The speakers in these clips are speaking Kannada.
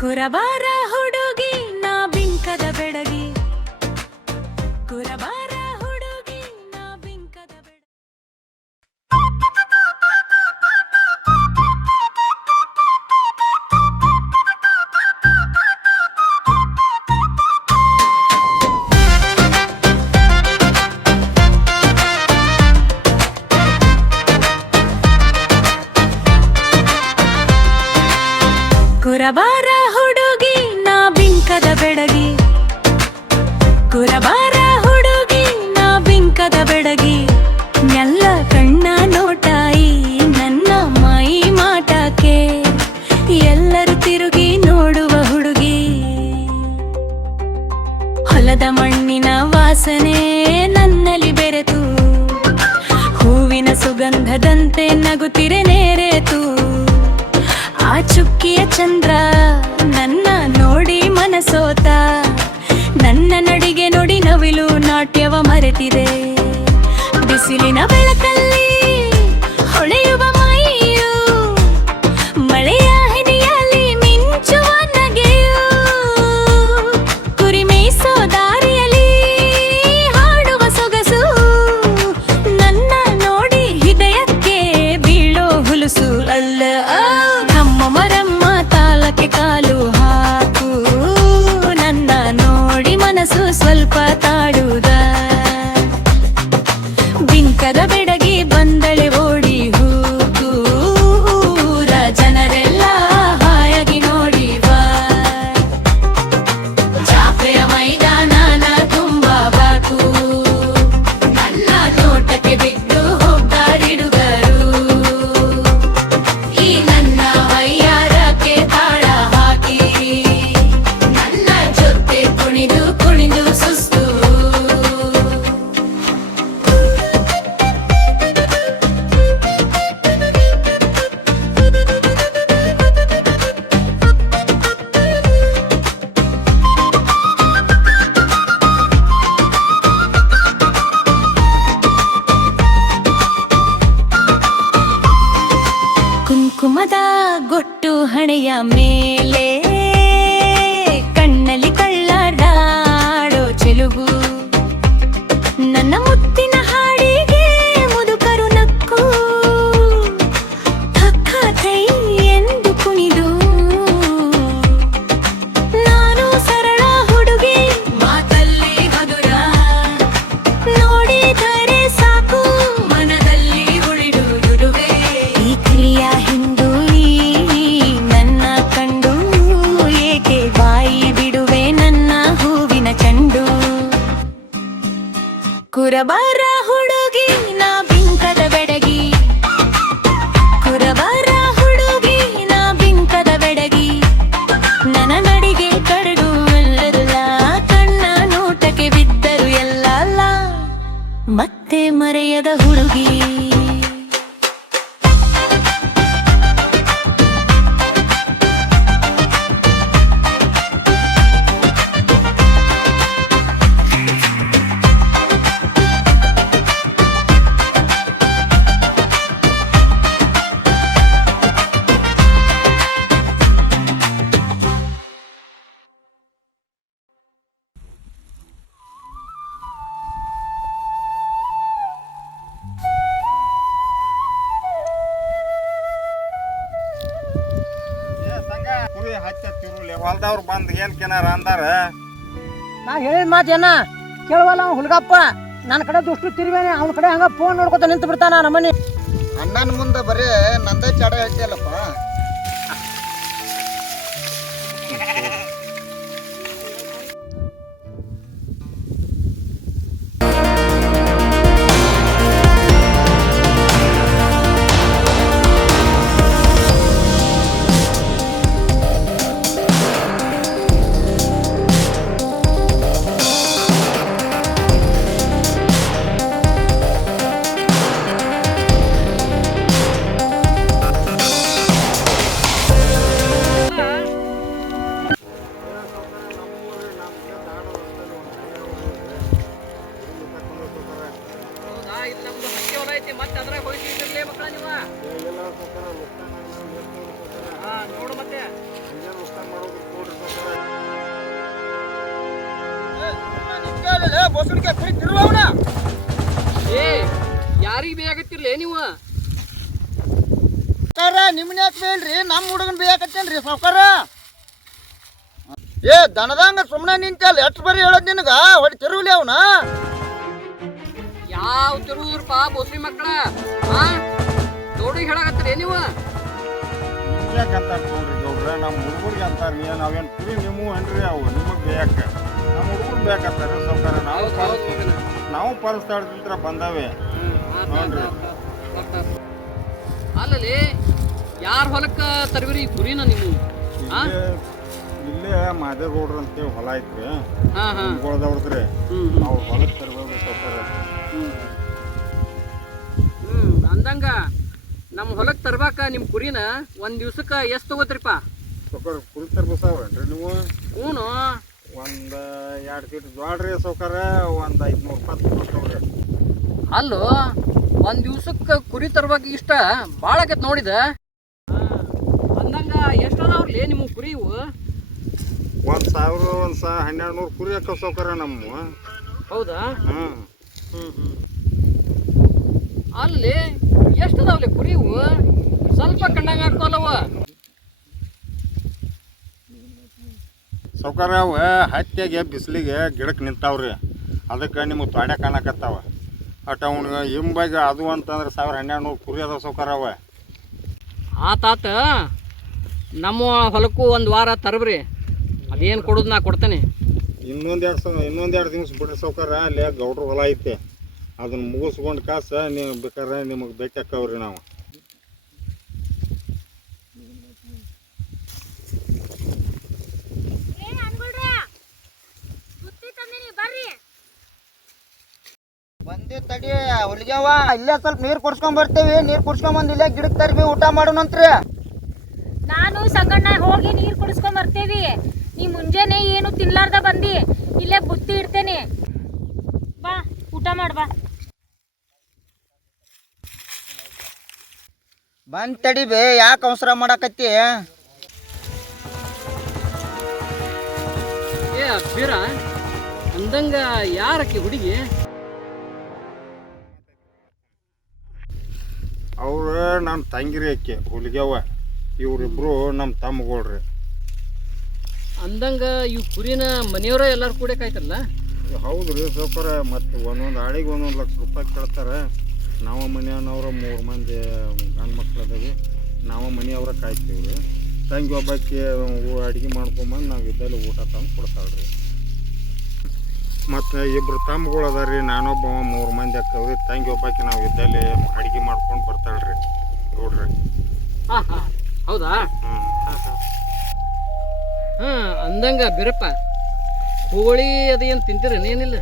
ಕುರಬಾರ ಹುಡುಗಿ ನಾ ಬಿಂಕದ ಬೆಡಗಿ, ಕುರಬಾರ ಹುಡುಗಿ ನಾ ಬಿಂಕದ ಬೆಡಗಿ. ಕುರಬಾರ ಹುಡುಗಿ ನಾ ಬಿಂಕದ ಬೆಡಗಿ, ಕುರಬಾರ ಹುಡುಗಿ ನಾ ಬಿಂಕದ ಬೆಡಗಿ. ನೆಲ್ಲ ಕಣ್ಣ ನೋಟಾಯಿ ನನ್ನ ಮೈ ಮಾಟಕ್ಕೆ, ಎಲ್ಲರೂ ತಿರುಗಿ ನೋಡುವ ಹುಡುಗಿ. ಹೊಲದ ಮಣ್ಣಿನ ವಾಸನೆ ನನ್ನಲ್ಲಿ ಬೆರೆತು, ಹೂವಿನ ಸುಗಂಧದಂತೆ ನಗುತ್ತಿರೆ ನೇರೆತು. ಆ ಚುಕ್ಕಿಯ ಚಂದ್ರ ನನ್ನ ನೋಡಿ ಮನಸೋತ, ನನ್ನ ನಡಿಗೆ ನುಡಿ ನವಿಲು ನಾಟ್ಯವ ಮರೆತಿದೆ. ಬಿಸಿಲಿನ ಬೆಳಕಲ್ಲಿ ಹೊಳೆಯುವ ಮೈಯು, ಮಳೆಯ ಹನಿಯಲ್ಲಿ ಮಿಂಚುವ ನಗೆಯು. ಕುರಿ ಮೇಯಿಸೋ ದಾರಿಯಲ್ಲಿ ಹಾಡುವ ಸೊಗಸು, ನನ್ನ ನೋಡಿ ಹೃದಯಕ್ಕೆ ಬೀಳೋ ಹುಲುಸು. ಅಲ್ಲ ಮರಮ್ಮ ತಾಳಕ್ಕೆ ಕಾಲು ಹಾಕು, ನನ್ನ ನೋಡಿ ಮನಸ್ಸು ಸ್ವಲ್ಪ ತಾಡುದ. ಬಿಂಕದ ಬೆಡಗಿ ಬಂದಳೆ ಓಡಿ ಹೂರ, ಜನರೆಲ್ಲ ಹಾಯಾಗಿ ನೋಡಿ ಬಾ. ಜಾತ್ರೆಯ ಮೈದಾನ ತುಂಬಾ ಬಾಕು, ನನ್ನ ತೋಟಕ್ಕೆ ಬಿದ್ದು ಹೋಗ್ತಾರಿಡುಗರು. ಈ ನನ್ನ ವಯ್ಯಾರಕ್ಕೆ ತಾಳ ಹಾಕಿ, ನನ್ನ ಜೊತೆ ಕುಣಿದು ಕುಣಿದು ಸುಸ್ತು. ಕುಂಕುಮದ ಗೊಟ್ಟು ಹಣೆಯ ಮೇಲೆ, ಕಣ್ಣಲ್ಲಿ ಕಳ್ಳಾಡಾಡೋ ಚೆಲುಗು. ನನ್ನ ಮುತ್ತಿನ ಹಾಡಿಗೆ ಮುದುಕರು ನಕ್ಕು, ಥಕ್ಕ ಥೈ ಎಂದು ಕುಣಿದು. ನಾನು ಸರಳ ಹುಡುಗಿ ಮಾತಲ್ಲಿ ಮಧುರ, ನೋಡಿದರೆ ಸಾಕು ಮನದಲ್ಲಿ ಉಳಿದುದುರುವೆ. ಈ ಕ್ರಿಯ ಹಿಂದು ನನ್ನ ಕಂಡು, ಏಕೆ ಬಾಯಿ ಬಿಡುವೆ ನನ್ನ ಹೂವಿನ ಚೆಂಡು. ಕುರಬಾರ ಹುಡುಗಿ ನಾ ಬಿಂಕದ ಬೆಡಗಿ, ಕುರಬಾರ ಹುಡುಗಿ ನಾ ಬಿಂಕದ ಬೆಡಗಿ. ನನ್ನ ನಡಿಗೆ ಕಡೆದು ಎಲ್ಲಲ್ಲ, ಕಣ್ಣ ನೋಟಕ್ಕೆ ಬಿದ್ದರು ಎಲ್ಲಲ್ಲ, ಮತ್ತೆ ಮರೆಯದ ಹುಡುಗಿ. ಹೊಲ್ದವ್ರು ಬಂದ್ ಏನ್ ಕೆನಾರ ಅಂದಾರ. ನಾ ಹೇಳಿದ ಮಾತು ಏನ ಕೇಳುವಲ್ಲ ಅವ ಹುಲ್ಗಪ್ಪ. ನನ್ನ ಕಡೆ ದುಷ್ಟು ತಿರುವೇನೆ, ಅವನ ಕಡೆ ಹಂಗ ಫೋನ್ ನೋಡ್ಕೊತ ನಿಂತು ಬಿಡ್ತಾನ ನಮ್ಮನೆ. ಅಣ್ಣನ ಮುಂದೆ ಬರೀ ನಂದೇ ಚಾಡ ಹೇಳ್ತಿಯಲ್ಲಪ್ಪ. ಬೋಸಡಿಕೆ ಕುರಿ ತಿರುವವನ ಏ ಯಾರಿಗೆ ಬೇಕಾಗತ್ತಿರ್ಲೇ ನೀವು ಸಾವ್ಕಾರ ನಿಮ್ಮನ್ನ ಯಾಕೆ ಬೇಳ್ರಿ ನಮ್ಮ ಹುಡುಗನ್ ಬೇಕತ್ತೇನ್ರಿ ಸಾವ್ಕಾರ ಏ ದನದಂಗ ಸುಮ್ಮನೆ ನಿಂತಲ್ಲ ಎಷ್ಟು ಬರೀ ಹೇಳೋದ್ ನಿನಗ ಹೊಡಿ ತಿರುವಲಿ ಅವನ ಯಾವ ತಿರುವುದ್ರಪ್ಪ ಬೋಸ್ರಿ ಮಕ್ಕಳ ಹಾ ನೋಡ್ರಿ ಹೇಳಾಕತ್ತೀರಿ ನೀವು ಯಾಕೆ ಅಂತಾರೆ ನೋಡ್ರಿ ಗೌಡ್ರ ನಮ್ಮ ಹುಡುಗರಿಗೆ ಅಂತಾರೆ ನಾವೇನು ಕುರಿ ನೀವು ಅನ್ರಿ ಅವು ನಿಮಗೆ ಬೇಕ ನಮ್ಮ ಹುಡುಗರು ಬೇಕಂತಾರೆ ಸೌಕರ ನಾವು ಪರಿಸ್ಥಿತಿ ಬಂದಾವೆ ನೋಡ್ರಿ ಅಲ್ಲಲ್ಲಿ ಯಾರ ಹೊಲಕ್ಕ ತರ್ಬಿರಿ ಈ ಕುರಿನ ನೀವು ಇಲ್ಲೇ ಮಾದೇಗೌಡ್ರ ಅಂತೇಳಿ ಹೊಲ ಐತ್ರಿ ಹಾ ಹಾ ನಿಮ್ಗೊಳ್ದವ್ರದ್ರಿ ನಾವು ಹೊಲಕ್ಕೆ ತರ್ಬೇಕು ಸೌಕರ ಅಂದಂಗ ನಮ್ಮ ಹೊಲಕ್ಕೆ ತರ್ಬೇಕ ನಿಮ್ಮ ಕುರಿನ ಒಂದ್ ದಿವ್ಸಕ್ಕೆ ಎಷ್ಟು ತಗೋತ್ರಿಪ್ಪ ಸೌಕರ ಕುರಿ ತರ್ಬೇಕಾವ್ರೇನ್ರಿ ನೀವು ಹ್ಞೂ ಒಂದು 2 ಫೀಟ್ ಜ್ವಾಳ್ರಿ ಸೌಕರ ಒಂದು 500 ರೂಪಾಯಿ ಅಲ್ಲೋ ಒಂದ್ ದಿವ್ಸಕ್ಕೆ ಕುರಿ ತರ್ಬೇಕು ಇಷ್ಟ ಭಾಳ ಆಗೈತೆ ನೋಡಿದ ಅಂದಂಗ ಎಷ್ಟು ಅದಾವ್ರಲಿ ನಿಮ್ಮ ಕುರಿ ಇವು 1,000 1,200 ಕುರಿ ಹಾಕೋ ಸೌಕರ ನಮ್ಮ ಹೌದಾ ಹ್ಞೂ ಅಲ್ಲಿ ಎಷ್ಟು ಅದಾವ್ಲಿ ಕುರಿ ಇವು ಸ್ವಲ್ಪ ಕಣ್ಣಂಗ ಹಾಕೋಲ್ಲವ ಸೌಕರ ಅವ ಹತ್ಯೆಗೆ ಬಿಸಿಲಿಗೆ ಗಿಡಕ್ಕೆ ನಿಂತಾವ್ರಿ ಅದಕ್ಕೆ ನಿಮಗೆ ತೊಡೆ ಕಾಣಕತ್ತಾವ ಅಟ್ ಅವ್ನಿಗೆ ಹಿಂಬಾಗ ಅದು ಅಂತಂದ್ರೆ 1,200 ಕುರಿ ಅದಾವ ಸೌಕರ ಅವ ಆತಾತ ನಮ್ಮ ಹೊಲಕ್ಕೂ ಒಂದು ವಾರ ತರಬ್ರಿ ಅದೇನು ಕೊಡೋದು ನಾ ಕೊಡ್ತೇನೆ ಇನ್ನೊಂದೆರಡು ದಿವ್ಸ ಬಿಡ್ರಿ ಸೌಕರ ಅಲ್ಲಿ ಗೌಡ್ರ ಹೊಲ ಐತೆ ಅದನ್ನ ಮುಗಿಸ್ಕೊಂಡು ಕಾಸು ನೀವು ಬೇಕಾದ್ರೆ ನಿಮಗೆ ಬೇಕಾಕವ್ರಿ ನಾವು ಬಂದಿ ತಡಿ ಹುಲಿಗ್ಯಾವ ಇಲ್ಲೇ ಸ್ವಲ್ಪ ನೀರು ಕುಡ್ಸ್ಕೊಂಡ್ ಬರ್ತೇವಿ ನೀರು ಕುಡ್ಸ್ಕೊಂಡ್ ಬಂದು ಇಲ್ಲೇ ಗಿಡಕ್ಕೆ ತರ್ಬಿ ಊಟ ಮಾಡೋಣಂತ್ರಿ ನಾನು ಸಂಗಣ್ಣ ಹೋಗಿ ನೀರ್ ಕುಡಿಸ್ಕೊಂಡ್ ಬರ್ತೇವಿ ನೀ ಮುಂಜಾನೆ ಏನು ತಿನ್ಲಾರ್ದ ಬಂದಿ ಇಲ್ಲೇ ಬುತ್ತಿ ಇಡ್ತೇನೆ ಬಾ ಊಟ ಮಾಡ್ಬಾ ಬಂದ್ ತಡಿ ಬೇ ಯಾಕೆ ಅವಸರ ಮಾಡಾಕತ್ತಿ ಏ ಬೀರ ಅಂದಂಗ ಯಾರಕ್ಕಿ ಹುಡುಗಿ ಅವ್ರು ನಮ್ಮ ತಂಗಿರಿ ಅಕ್ಕಿ ಹುಲಿಗ್ಯಾವ ಇವ್ರಿಬ್ರು ನಮ್ಮ ತಮ್ಮಗಳ್ರಿ ಅಂದಂಗ ಇವು ಕುರಿನ ಮನೆಯವರ ಎಲ್ಲಾರು ಕೂಡ ಕಾಯ್ತಾರಲ್ಲ ಹೌದು ರೀ ಸೌಕರ ಮತ್ತು ಒಂದೊಂದು ಆಳಿಗೆ 1 ಲಕ್ಷ ರೂಪಾಯಿ ಕೇಳ್ತಾರೆ ನಾವು ಮನೆಯವ್ರ 3 ಮಂದಿ ಗಂಡು ಮಕ್ಳು ಅದಾವೆ ನಾವು ಮನೆಯವ್ರ ಕಾಯ್ತೀವಿ ರೀ ತಂಗಿ ಒಬ್ಬಾಕಿ ಅಡುಗೆ ಮಾಡ್ಕೊಂಬಂದು ನಾವು ಇದ್ದಲ್ಲಿ ಊಟ ತಂದು ಕೊಡ್ತಾಳೆ ರೀ ಮತ್ತು ಇಬ್ಬರು ತಮ್ಮಗಳು ಅದ ರೀ ನಾನೊಬ್ಬ 3 ಮಂದಿ ಹಾಕವ್ರಿ ತಂಗಿ ಒಬ್ಬಾಕಿ ನಾವು ಇದ್ದಲ್ಲಿ ಅಡುಗೆ ಮಾಡ್ಕೊಂಡು ಬರ್ತಾಳೆ ರೀ ನೋಡ್ರಿ ಹಾಂ ಹಾಂ ಹೌದಾ ಹ್ಞೂ ಹಾಂ ಅಂದಂಗ ಬೀರಪ್ಪ ಕೋಳಿ ಅದೇನು ತಿಂತೀರೇನು ಏನಿಲ್ಲ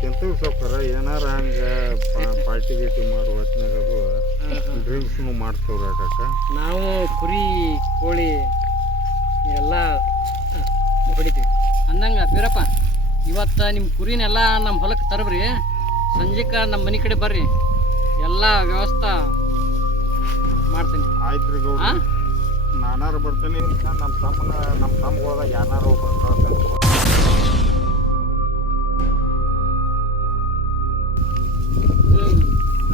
ತಿಂತೀವಿ ಸೌಕರ ಏನಾರ ಹಂಗೆ ಪಾರ್ಟಿ ಗೀಟಿ ಮಾಡೋ ಹೊತ್ನಾಗ ಅದು ಡ್ರಿಂಕ್ಸ್ನು ಮಾಡ್ತೇವ್ರಿ ಅದಕ್ಕೆ ನಾವು ಕುರಿ ಕೋಳಿ ಇವೆಲ್ಲ ಹೊಡಿತೀವಿ ಅಂದಂಗ ಬೀರಪ್ಪ ಇವತ್ತು ನಿಮ್ಮ ಕುರಿನೆಲ್ಲ ನಮ್ಮ ಹೊಲಕ್ಕೆ ತರಬ್ರಿ ಸಂಜೆಗೆ ನಮ್ಮ ಮನೆ ಕಡೆ ಬರ್ರಿ ಎಲ್ಲ ವ್ಯವಸ್ಥೆ ಮಾಡ್ತೀನಿ ಆಯ್ತು ರೀ ಗೌಡ ನಾನಾರು ಬರ್ತೀನಿ ನಮ್ಮ ತಮ್ಮಗಳದಾಗ ಯಾರು ಬರ್ತಾರೆ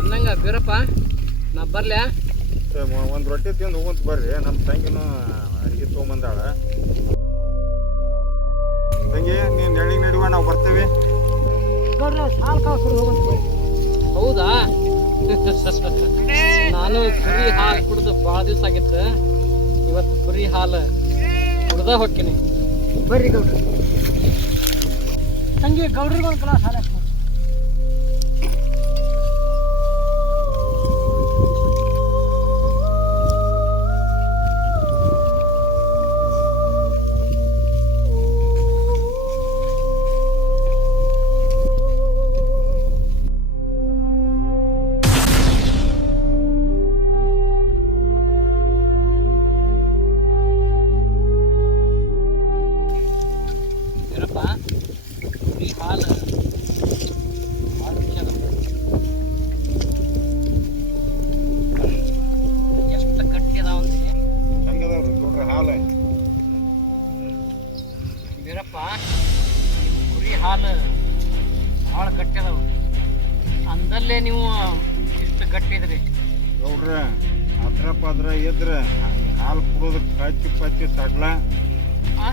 ಅಂದಂಗ ಬೀರಪ್ಪ ನಾ ಬರ್ಲ್ಯಾ ಒಂದು ರೊಟ್ಟಿ ತಿಂದು ಹೋಗಂತ ಬರ್ರಿ ನಮ್ಮ ತಂಗಿನೂ ಅಡುಗೆ ತೊಗೊಂಬಂದಾಳ ತಂಗಿ ನೀನು ನಡುವ ನಾವು ಬರ್ತೇವೆ ಹೌದಾ ನಾನು ಕುರಿ ಹಾಲು ಕುಡ್ದು ಭಾಳ ದಿವಸ ಆಗಿತ್ತು ಇವತ್ತು ಕುರಿ ಹಾಲು ಕುಡ್ದ ಹೋಗ್ತೀನಿ ಬರ್ರಿ ಗೌಡ್ರಿ ತಂಗಿ ಗೌಡ್ರಿಗೆ ಒಂದು ಗ್ಲಾಸ್ ಹಾಲು ಹಾಕಿ ಕುರಿ ಹಾಲು ಎಷ್ಟು ಗಟ್ಟಿ ಅದಾವಂದ್ರೆ ಹಂಗದವ್ರಿ ನೋಡ್ರಿ ಹಾಲು ವೀರಪ್ಪ ನಿಮ್ಮ ಕುರಿ ಹಾಲು ಭಾಳ ಗಟ್ಟಿ ಅದಾವ. ಅಂದಲ್ಲೇ ನೀವು ಇಷ್ಟು ಗಟ್ಟಿ ಇದ್ರಿ. ಗೌಡ್ರ ಅದ್ರ ಪದ್ರ ಇದ್ರೆ ಹಾಲು ಕುಡೋದಕ್ಕೆ ಕಚ್ಚಿ ಪಚ್ಚಿ ತಡ್ಲ. ಆ?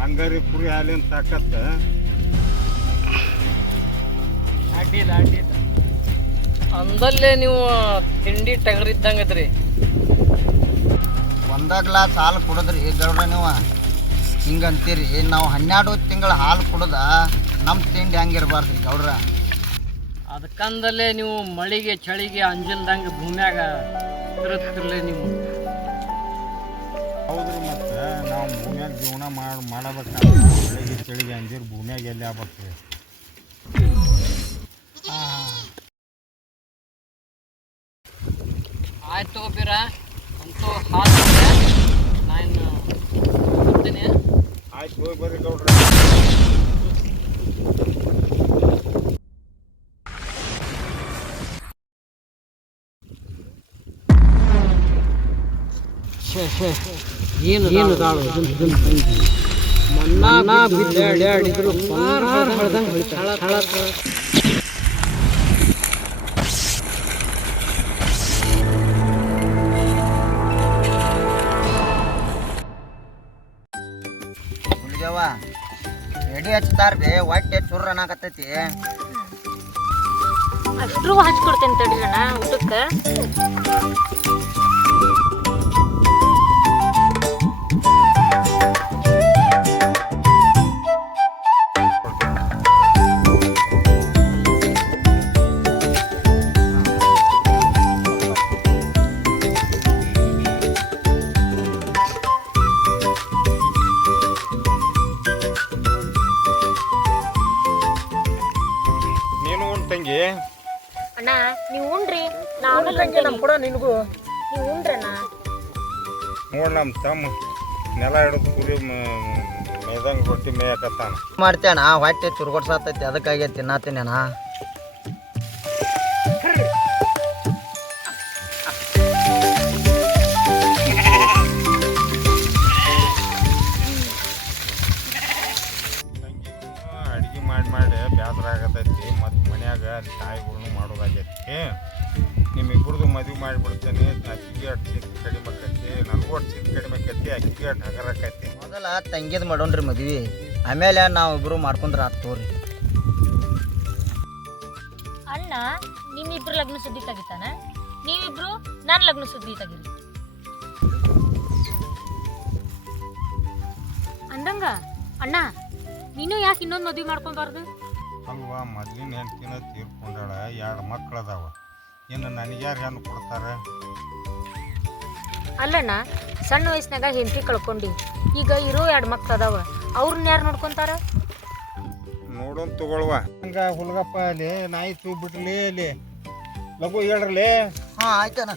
ಹಂಗಾರಿ ಕುರಿ ಹಾಲಿನ ತಾಕತ್ತ ಅಡ್ಡಿಲ್ಲ. ಅಂದಲ್ಲೇ ನೀವು ತಿಂಡಿ ಟಗರಿದ್ದಂಗೆ ಇದ್ರಿ. ಒಂದ ಗ್ಲಾಸ್ ಹಾಲು ಕುಡಿದ್ರಿ ಗೌಡ್ರ ನೀವು ಹಿಂಗಂತೀರಿ. ನಾವು 12 ತಿಂಗಳ ಹಾಲು ಕುಡ್ದ ನಮ್ಮ ತಿಂಡಿ ಹೆಂಗಿರ್ಬಾರ್ದ್ರಿ ಗೌಡ್ರ. ಅದಕ್ಕಂದಲ್ಲೇ ನೀವು ಮಳಿಗೆ ಚಳಿಗೆ ಅಂಜಿಲ್ದಂಗೆ ಭೂಮ್ಯಾಗ ತಿರುತ್ತಿರ್ಲಿ ನೀವು. ಹೌದ್ರಿ. ಮತ್ತೆ ನಾವು ಭೂಮ್ಯಾಗ ಜೀವನ ಮಾಡಬೇಕಾದ್ರೆ ಬೆಳಿಗ್ಗೆ ಚಳಿಗೆ ಅಂಜಿರ್ ಭೂಮ್ಯಾಗ ಎಲ್ಲಿ ಆಗ್ಬೇಕು. ಆಯ್ತು ಬೀರ, ಅಂತೂ ಹಾಲು ನಾನು ಬರ್ತೀನಿ. ಆಯ್ತು ಹೋಗಿ ಬರ್ರಿ ಗೌಡ್ರ. ಏನು ಮನ್ನಾ ಬಿದ್ದಾಡಿದ್ರು ಹೊಳ್ದಂಗೆ ಹೊಳಿತಾಳ. ಹುಲಿಗೆವ್ವ ಎಡಿ ಹಚ್ತಾರ್ರಿ, ಹೊಟ್ಟೆ ಚುರ್ರ ಅನ್ನಕತ್ತೈತಿ. ಅಷ್ಟ್ರೂ ಹಚ್ಕೊಡ್ತೇನೆ ತಡಿರಣ್ಣ ಊಟಕ್ಕೆ. ನೀನು ಒಂದು ತಂಗಿ. ಅಣ್ಣ ನೀವು ಉಣ್ರಿ, ನಾನು ನಮ್ಮ ಕೂಡ ನಿನಗೂ ನೀವು ಉಣ್ರಣ್ಣ. ನೋಡಿ ನಮ್ಮ ತಮ್ಮ ನೆಲ ಹಿಡಿದು ಕುರಿ ಮೇದಂಗೆ ರೊಟ್ಟಿ ಮೇಯಕತ್ತಾನ. ಮಾಡ್ತೇಣ ಹೊಟ್ಟೆ ಚುರ್ಗೊಡ್ಸತ್ತೈತಿ, ಅದಕ್ಕಾಗಿ ತಿನ್ನತ್ತೀನಿ ಅಣ್ಣ. ಅಡುಗೆ ಮಾಡಿ ಬ್ಯಾಸರ ಆಗತೈತಿ. ಮತ್ತು ಮನ್ಯಾಗ ಅಲ್ಲಿ ತಾಯಿಗಳ್ನು ಮಾಡೋದಾಗೈತಿ. ನಿಮ್ಮಿಬ್ಬರದು ಮದುವೆ ಮಾಡಿಬಿಡ್ತೇನೆ. ಅಕ್ಕಿಗೆ ಅಷ್ಟು ಸಿಟ್ಟು ಕಡಿಮೆ ಆಕೈತಿ, ನನಗೂ ಅಷ್ಟು ಸಿಟ್ಟು ಕಡಿಮೆ ಆಕೈತಿ, ಅಕ್ಕಿಗೆ ಅಷ್ಟು ಹಗರ ಆಕೈತಿ. ಮೊದಲ ತಂಗಿದ್ ಮಾಡೋಣ್ರಿ ಮದ್ವಿ, ಆಮೇಲೆ ನಾವು ಇಬ್ರು ಮಾಡ್ಕೊಂಡ್ರ ಆತ್ ತೋರಿ. ಅಣ್ಣ ನಿಮ್ಮಿಬ್ರು ಲಗ್ನ ಸುದ್ದಿ ತೆಗಿತಾನ, ನೀವಿಬ್ರು ನನ್ನ ಲಗ್ನ ಸುದ್ದಿ ತೆಗೀರಿ. ಅಂದಂಗ ಅಣ್ಣ ನೀನು ಯಾಕೆ ಇನ್ನೊಂದು ಮದುವೆ ಮಾಡ್ಕೊಬಾರ್ದು? ಅಲ್ವಾ, ಮೊದ್ಲಿನ ಹೆಂಡ್ತಿನ ತೀರ್ಕೊಂಡಾಳ, 2 ಮಕ್ಳು ಅದಾವ. ಇನ್ನು ನನಗ್ಯಾರು ಹೆಣ್ಣು ಕೊಡ್ತಾರೆ? ಅಲ್ಲಣ್ಣ, ಸಣ್ಣ ವಯಸ್ಸಿನಾಗ ಹೆಂಡತಿ ಕಳ್ಕೊಂಡು ಈಗ ಇರೋ 2 ಮಕ್ಳು ಅದಾವ, ಅವ್ರನ್ನ ಯಾರು ನೋಡ್ಕೊಂತಾರ? ನೋಡೋನ್ ತಗೊಳ್ವ. ಹಂಗ ಹುಲ್ಗಪ್ಪ ಅಲ್ಲಿ ನಾಯಿ ತೂ ಬಿಡ್ಲಿ ಅಲ್ಲಿ ಲಘು ಹೇಳ್ರಲಿ. ಹಾ ಆಯ್ತಣ್ಣ.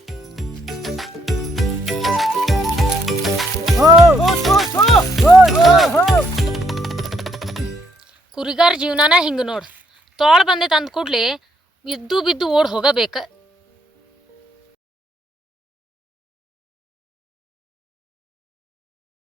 ಕುರಿಗಾರ ಜೀವನಾನ ಹಿಂಗೆ ನೋಡು, ತೋಳ ಬಂದೈತೆ ಅಂದ ಕೂಡಲೇ ಇದ್ದು ಬಿದ್ದು ಓಡ್ ಹೋಗಬೇಕು.